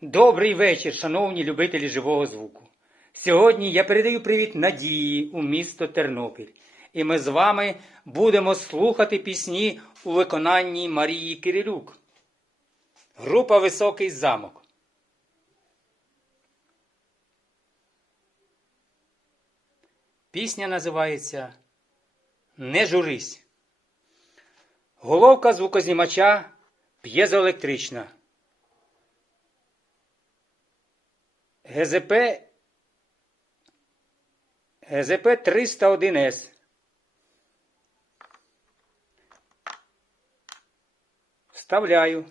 Добрий вечір, шановні любителі живого звуку. Сьогодні я передаю привіт Надії у місто Тернопіль. І ми з вами будемо слухати пісні у виконанні Марії Кирилюк. Група Високий замок. Пісня називається Не журись. Головка звукознімача п'єзоелектрична. ГЗП ГЗП 301С. Вставляю.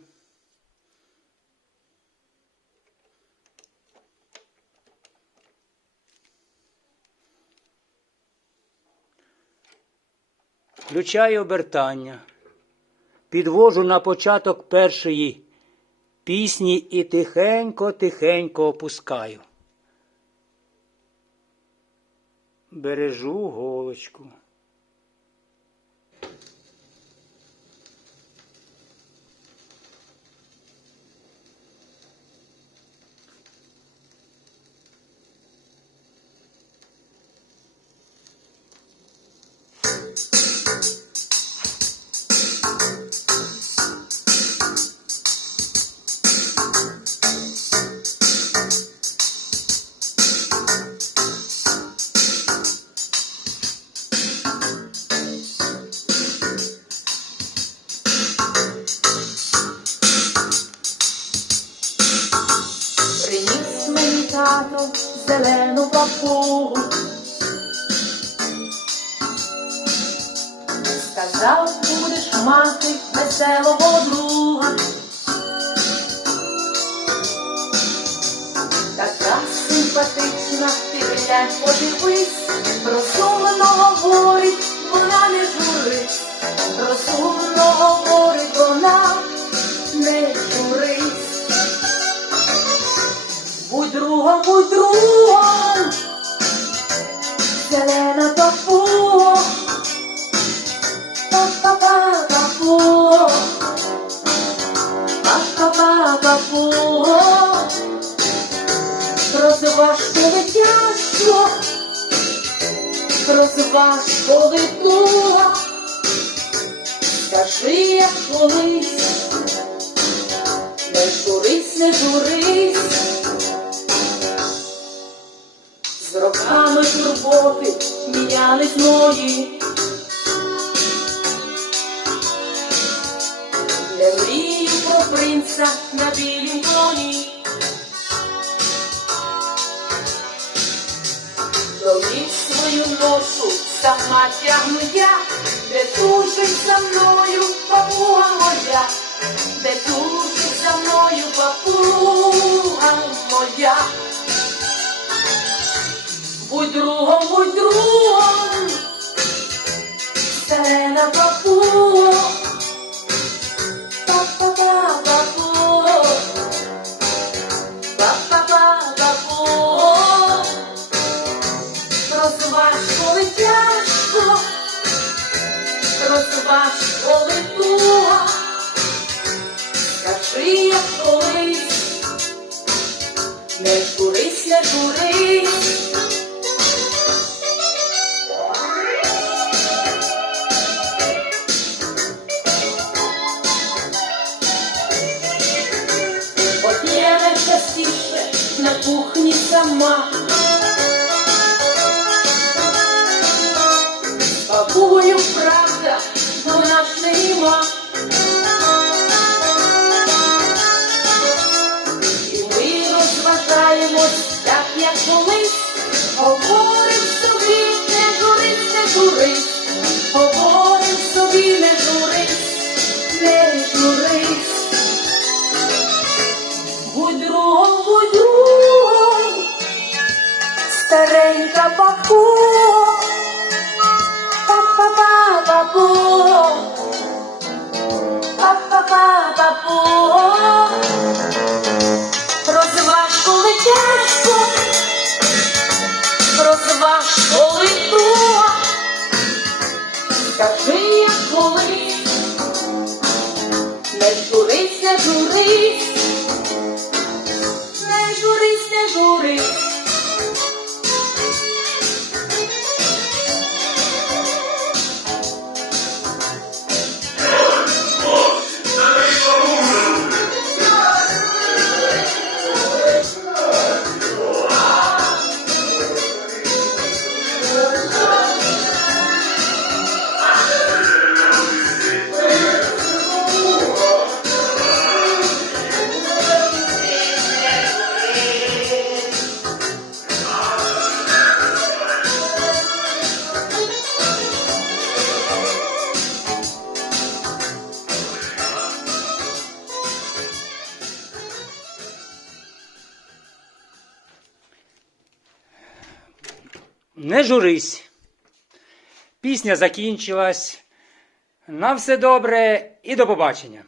Включаю обертання. Підвожу на початок першої пісні і тихенько-тихенько опускаю. Бережу голочку. Мені зелену папугу. Сказав, будеш мати веселого друга. Така симпатична, ти глянь, подивись, розумно говорить, вона не журить, розумно говорить вона, не журить. Тяжко, розваж коли туга, скажи, як колись, не журись, не журись. З роками турботи мінялись мої. Не мрію про принца на білім коні. Свою ношу. Сама тягну я, де тужить за мною туга, скажи, як колись, не журись, не журись. От я на кухні сама. З Бабулею нема. І ми розважаємось так, як колись. Не Не журись. Пісня закінчилась. На все добре і до побачення.